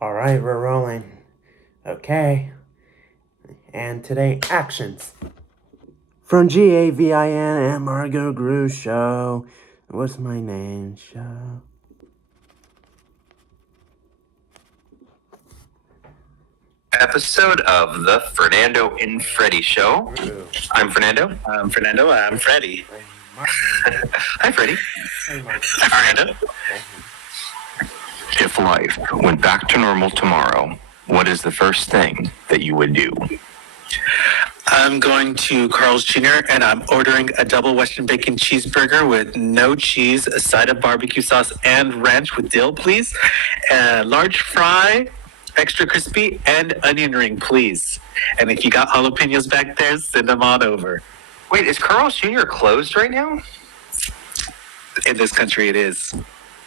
Alright, we're rolling. Okay. And today, actions. From Gavin and Margo Gru show. What's my name? Show. Episode of the Fernando and Freddie Show. I'm Fernando. I'm Fernando. I'm Freddie. Hi, Freddie. Hi, Fernando. If life went back to normal tomorrow, what is the first thing that you would do? I'm going to Carl's Jr. and I'm ordering a double Western bacon cheeseburger with no cheese, a side of barbecue sauce and ranch with dill, please. A large fry, extra crispy, and onion ring, please. And if you got jalapenos back there, send them on over. Wait, is Carl's Jr. closed right now? In this country, it is.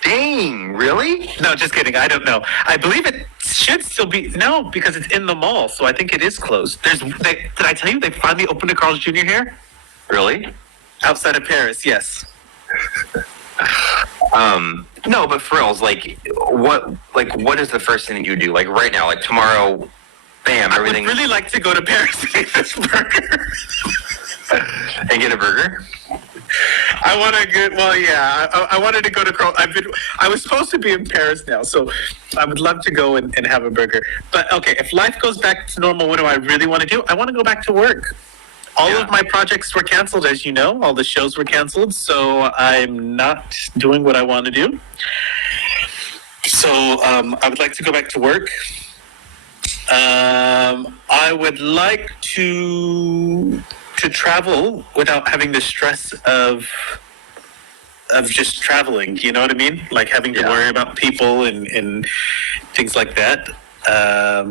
Dang, really? No, just kidding. I don't know. I believe it should still be. No, because it's in the mall, so I think it is closed. Did I tell you they finally opened a Carl's Jr. here? Really? Outside of Paris, yes. No, but for reals, what is the first thing that you do? Like right now, like tomorrow, bam, everything. I would really like to go to Paris and eat this burger. And get a burger? I want to get. Well, yeah. I wanted to go to Carl. I was supposed to be in Paris now, so I would love to go and have a burger. But okay, if life goes back to normal, what do I really want to do? I want to go back to work. All of my projects were canceled, as you know. All the shows were canceled, so I'm not doing what I want to do. So I would like to go back to work. I would like to travel without having the stress of just traveling. You know what I mean? Like having to worry about people and things like that. I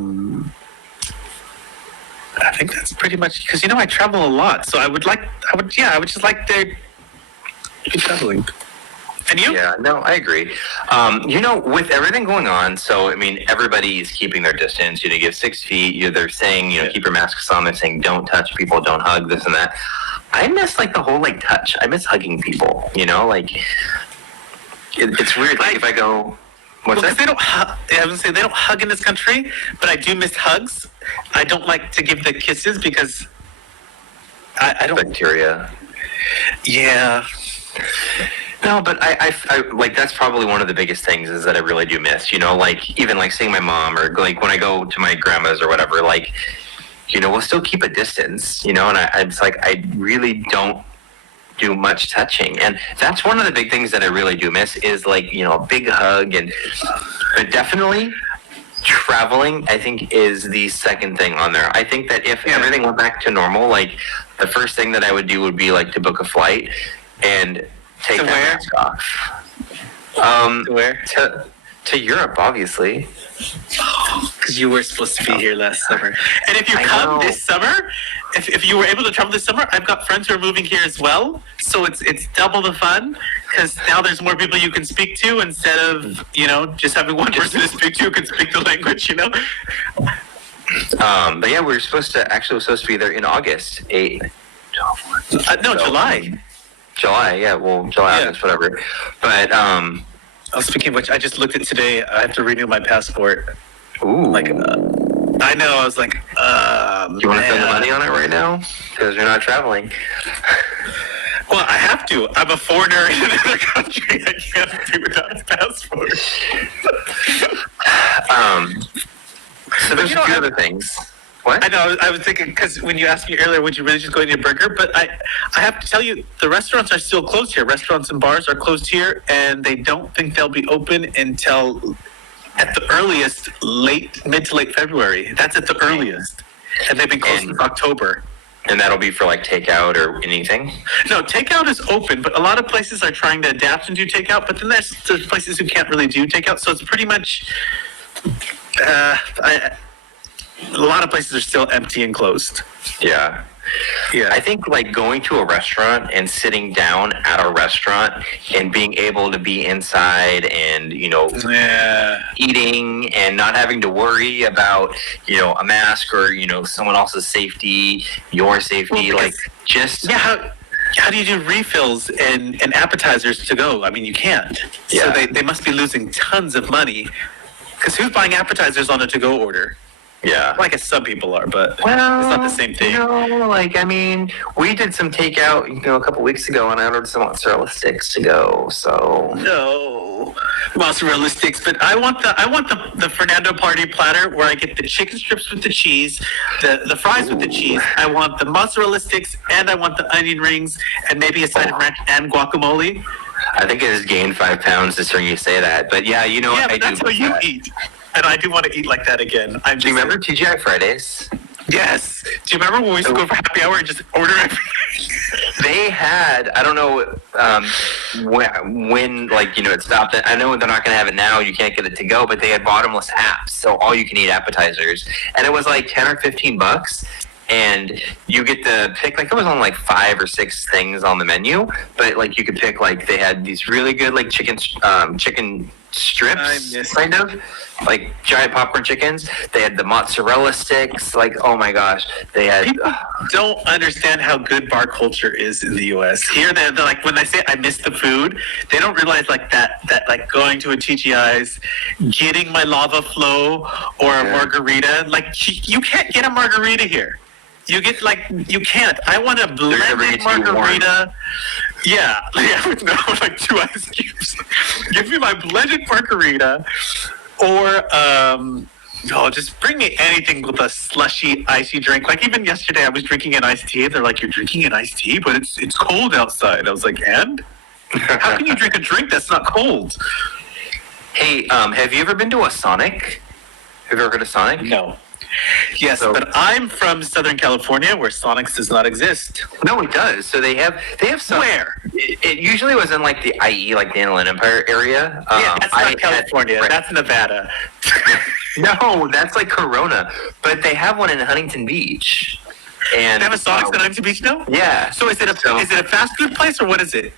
think that's pretty much because I travel a lot, so I would just like to be traveling. And you? Yeah, no, I agree. With everything going on, so I mean, everybody is keeping their distance. Give 6 feet. They're saying, keep your masks on. They're saying, don't touch people, don't hug, this and that. I miss the whole touch. I miss hugging people. It's weird. Like if I go, what's that? They don't. I was gonna say they don't hug in this country, but I do miss hugs. I don't like to give the kisses because I don't. Bacteria. Yeah. No, but I that's probably one of the biggest things is that I really do miss, even seeing my mom or when I go to my grandma's or whatever, we'll still keep a distance, and I really don't do much touching. And that's one of the big things that I really do miss is a big hug but definitely traveling, I think, is the second thing on there. I think that if everything went back to normal, the first thing that I would do would be to book a flight and take to that mask off. To where? To Europe, obviously. Because you were supposed to be here last summer. And if you come this summer, if you were able to travel this summer, I've got friends who are moving here as well. So it's double the fun because now there's more people you can speak to instead of, just having one person to speak to who can speak the language, But yeah, we're supposed to be there in August. July. July, yeah. Well, July, August, whatever. But, speaking of which, I just looked at today. I have to renew my passport. Ooh. I know. I was like, do you want to spend the money on it right now? Because you're not traveling. Well, I have to. I'm a foreigner in another country. I can't do without a passport. So there's a few other things. What? I know. I was thinking because when you asked me earlier, would you really just go and eat a burger? But I have to tell you, the restaurants are still closed here. Restaurants and bars are closed here, and they don't think they'll be open until, at the earliest, mid to late February. That's at the earliest, and they've been closed since October. And that'll be for takeout or anything? No, takeout is open, but a lot of places are trying to adapt and do takeout. But then there's places who can't really do takeout, so it's pretty much. A lot of places are still empty and closed. Yeah. I think going to a restaurant and sitting down at a restaurant and being able to be inside and, eating and not having to worry about, a mask or, someone else's safety, your safety, how do you do refills and appetizers to go? I mean, you can't. Yeah. So they must be losing tons of money Because who's buying appetizers on a to-go order? Yeah. Well, I guess some people are, but Well, it's not the same thing. Like, I mean, we did some takeout, a couple weeks ago, and I ordered some mozzarella sticks to go. So No mozzarella sticks, but I want the Fernando Party platter where I get the chicken strips with the cheese, the fries with the cheese. I want the mozzarella sticks, and I want the onion rings, and maybe a side of ranch and guacamole. I think it has gained 5 pounds just hearing you say that. But yeah, Yeah, what? but I that's do how you that. eat, and I do want to eat like that again. Do you remember TGI Fridays? Yes. Do you remember when we used to go for happy hour and just order everything? They had, I don't know when it stopped. I know they're not going to have it now. You can't get it to go, but they had bottomless apps, so all you can eat appetizers, and it was like $10 or $15, and you get to pick it was only 5 or 6 things on the menu, but you could pick they had these really good chicken strips, kind of giant popcorn chickens. They had the mozzarella sticks. Oh my gosh, they had. People don't understand how good bar culture is in the U.S. Here, they're when they say I miss the food, they don't realize that going to a TGI's, getting my lava flow or a margarita. You can't get a margarita here. You get you can't. I want a blended margarita. Yeah, no, 2 ice cubes. Give me my blended margarita, or just bring me anything with a slushy, icy drink. Even yesterday, I was drinking an iced tea. They're like, "You're drinking an iced tea, but it's cold outside." I was like, "And how can you drink a drink that's not cold?" Hey, have you ever been to a Sonic? Have you ever heard of Sonic? No. Yes, but I'm from Southern California, where Sonics does not exist. No, it does. So they have some. Where? It usually was in the IE, the Inland Empire area. Yeah, that's not California. That's Nevada. No, that's Corona. But they have one in Huntington Beach. And they have a Sonics in Huntington Beach now? Yeah. So is it a fast food place or what is it?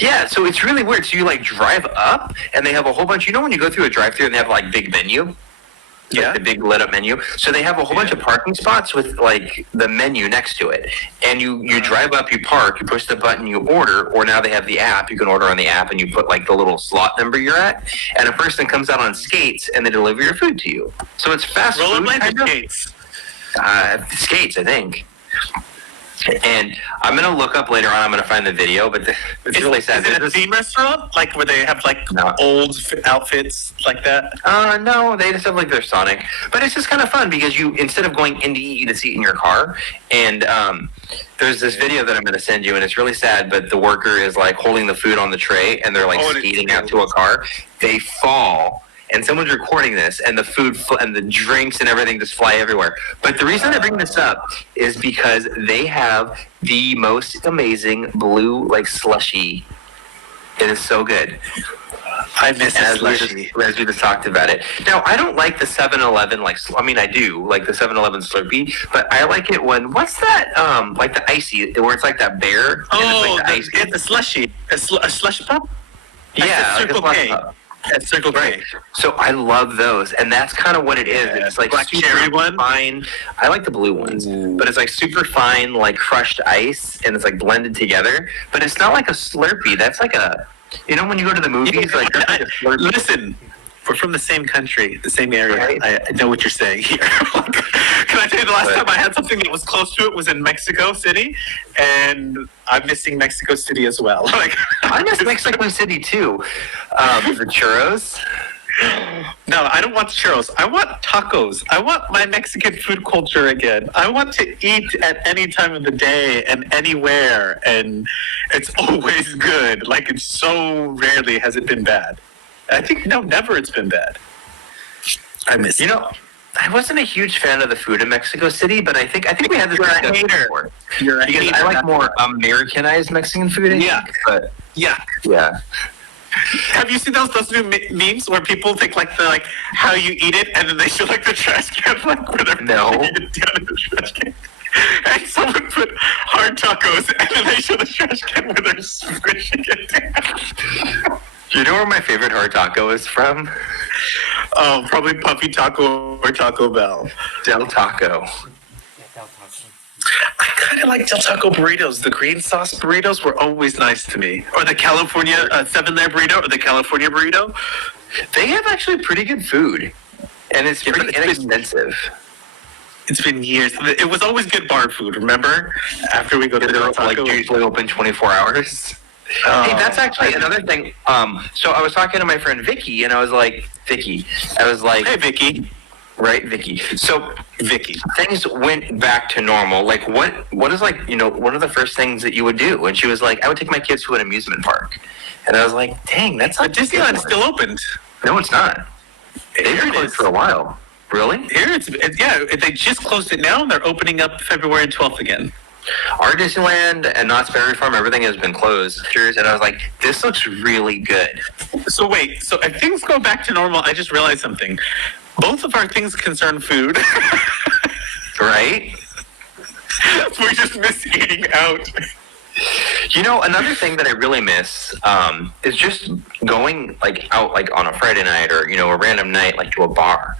Yeah, so it's really weird. So you drive up and they have a whole bunch. When you go through a drive-thru and they have big menu. Yeah, the big lit up menu. So they have a whole bunch of parking spots with the menu next to it. And you drive up, you park, you push the button, you order, or now they have the app. You can order on the app and you put the little slot number you're at, and a person comes out on skates and they deliver your food to you. So it's fast food. Rollerblades or skates? Skates, I think. And I'm gonna look up later on. I'm gonna find the video, but it's really sad. Is it a theme restaurant, where they have old outfits like that? No, they just have their Sonic. But it's just kind of fun because you instead of going in to eat, you just eat in your car. And there's this video that I'm gonna send you, and it's really sad. But the worker is holding the food on the tray, and they're skating out to a car. They fall. And someone's recording this, and the food and the drinks and everything just fly everywhere. But the reason I bring this up is because they have the most amazing blue slushy. It is so good. I miss slushy. As we just talked about it. Now, I don't like the 7-Eleven I do like the 7-Eleven Slurpee, but I like it when what's that? The icy where it's that bear. Oh, and it's the slushy, a slush pop. Yeah, Circle K. That's Circle K. Right. So I love those, and that's kind of what it is. Yeah, it's black super cherry one. Fine. I like the blue ones, but it's super fine, crushed ice, and it's blended together. But it's not like a Slurpee. That's a, when you go to the movies, listen. We're from the same country, the same area. Right. I know what you're saying here. Can I tell you the last time I had something that was close to it was in Mexico City, and I'm missing Mexico City as well. I miss Mexico City too. The churros. No, I don't want churros. I want tacos. I want my Mexican food culture again. I want to eat at any time of the day and anywhere, and it's always good. It's so rarely has it been bad. I think never it's been bad. I miss it. I wasn't a huge fan of the food in Mexico City, but I think we had this discussion before. You're a because hater. I like more Americanized Mexican food. But yeah. Have you seen those new memes where people think how you eat it, and then they show the trash can where they're putting it down in the trash can? And someone put hard tacos, and then they show the trash can where they're squishing it down. Do you know where my favorite hard taco is from? Oh, probably Puppy Taco or Taco Bell. Del Taco. I kind of like Del Taco burritos. The green sauce burritos were always nice to me. Or the California 7-layer burrito or the California burrito. They have actually pretty good food. And it's Yeah, but pretty it's been- inexpensive. It's been years. It was always good bar food, remember? After we go to the They're Del like Taco. usually open 24 hours. Oh, Hey, that's actually another thing. So I was talking to my friend Vicky, and I was like, Vicky, Hey, Vicky. right, Vicky. So Vicky. things went back to normal. Like, what is like, what are the first things that you would do? And she was like, I would take my kids to an amusement park. And I was like, dang, that's But Disneyland is still opened. No, it's not. They've Here been it closed is. for a while. Really? Here yeah, they just closed it now, and they're opening up February 12th again. Our Disneyland and Knott's Berry Farm, everything has been closed. And I was like, this looks really good. So wait, so if things go back to normal, I just realized something. Both of our things concern food. Right? We just miss eating out. Another thing that I really miss is just going like out like on a Friday night or a random night like to a bar.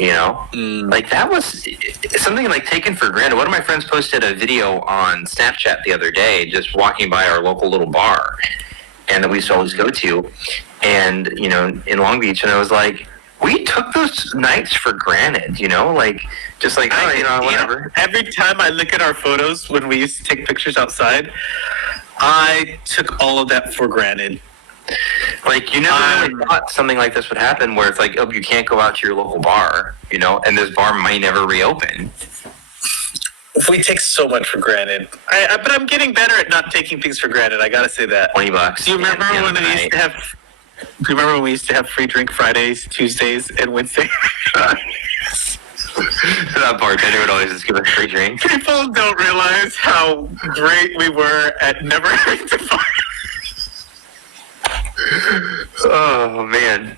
Like that was something like taken for granted. One of my friends posted a video on Snapchat the other day, just walking by our local little bar, and that we used to always go to, and in Long Beach, and I was like, we took those nights for granted. Like just like whatever. Every time I look at our photos when we used to take pictures outside, I took all of that for granted. Like you never really thought something like this would happen, where it's like, oh, you can't go out to your local bar, and this bar might never reopen. We take so much for granted. But I'm getting better at not taking things for granted. I gotta say that. $20. Do you remember when we used to have? Do you remember when we used to have free drink Fridays, Tuesdays, and Wednesdays? That bartender would always just give us free drink. People don't realize how great we were at never having to buy. Oh man.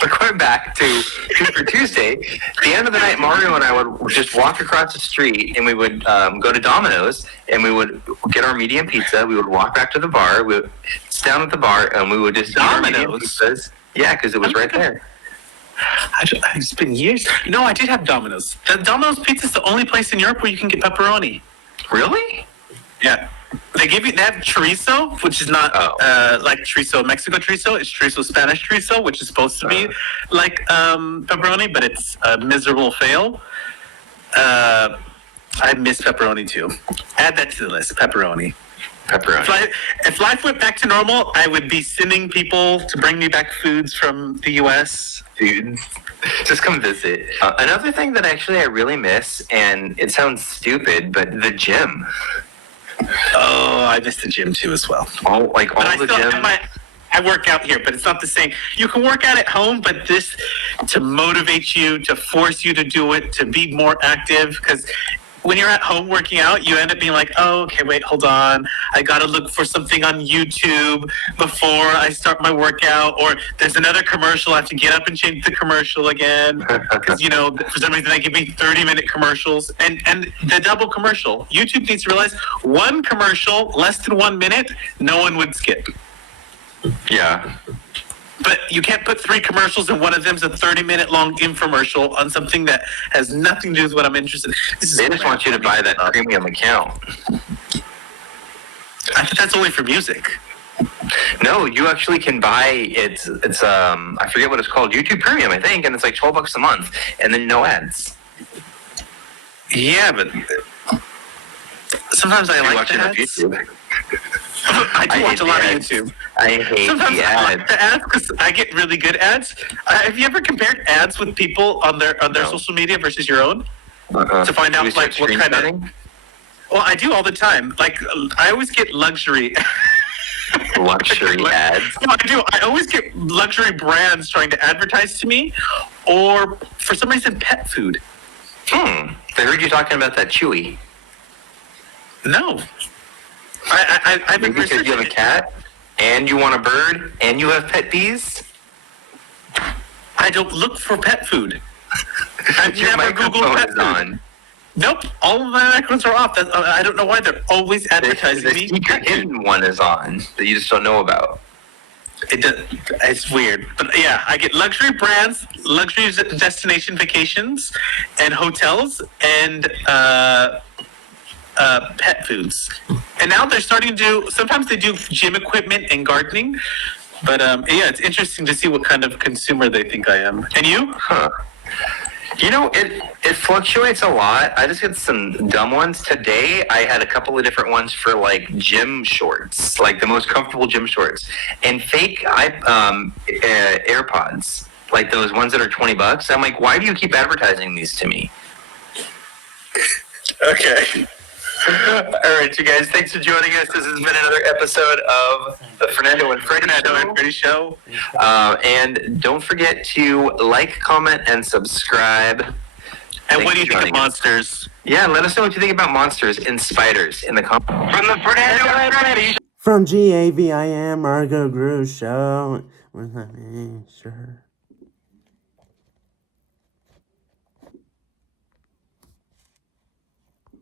But going back to Super Tuesday, at the end of the night, Mario and I would just walk across the street, and we would go to Domino's, and we would get our medium pizza. We would walk back to the bar. We would sit down at the bar, and we would just eat our medium pizzas. Yeah, because it was right there. It's been years. No, I did have Domino's. The Domino's Pizza is the only place in Europe where you can get pepperoni. Really? Yeah. They have chorizo, which is not like chorizo, Mexico chorizo. It's chorizo, Spanish chorizo, which is supposed to be like pepperoni, but it's a miserable fail. I miss pepperoni too. Add that to the list, pepperoni. If life went back to normal, I would be sending people to bring me back foods from the U.S. Dude, just come visit. Another thing that actually I really miss, and it sounds stupid, but the gym. Oh, I miss the gym too as well. All the gyms. I work out here, but it's not the same. You can work out at home, but this to motivate you, to force you to do it, to be more active, because when you're at home working out, you end up being like, oh, okay, wait, hold on. I got to look for something on YouTube before I start my workout. Or there's another commercial. I have to get up and change the commercial again. Because, for some reason, they give me 30-minute commercials. And the double commercial. YouTube needs to realize one commercial, less than 1 minute, no one would skip. Yeah. But you can't put 3 commercials, and one of them's a 30-minute long infomercial on something that has nothing to do with what I'm interested in. They just want you to buy that premium account. I think that's only for music. No, you actually can buy it's I forget what it's called, YouTube Premium, I think, and it's like $12 a month, and then no ads. Yeah, but sometimes I like the ads. YouTube. I do watch a lot of YouTube. I hate Sometimes the I ads. like the ads because I get really good ads. Have you ever compared ads with people on their social media versus your own to find out like what kind of? Well, I do all the time. Like I always get luxury. Luxury ads. No, I do. I always get luxury brands trying to advertise to me, or for some reason, pet food. I heard you talking about that Chewy. No. I've been Maybe because you have a cat, and you want a bird, and you have pet bees? I don't look for pet food. I've Your never Googled microphone pet is food. on. Nope, all of my microphones are off. I don't know why they're always advertising The me. secret hidden one is on that you just don't know about. It's weird, but yeah, I get luxury brands, luxury destination vacations, and hotels, and pet foods. And now they're starting to do. Sometimes they do gym equipment and gardening, But yeah, it's interesting to see what kind of consumer they think I am. And you? Huh. You know, it fluctuates a lot. I just get some dumb ones. Today, I had a couple of different ones for like gym shorts, like the most comfortable gym shorts, and fake AirPods, like those ones that are $20. I'm like, why do you keep advertising these to me? Okay. All right, you guys. Thanks for joining us. This has been another episode of the Fernando and Freddie Show. And don't forget to like, comment, and subscribe. And Thanks what do you for think of joining us. monsters? Yeah, let us know what you think about monsters and spiders in the comments. From the Fernando and Freddie From Gavin Margo Gru Show. What does that mean? Sure.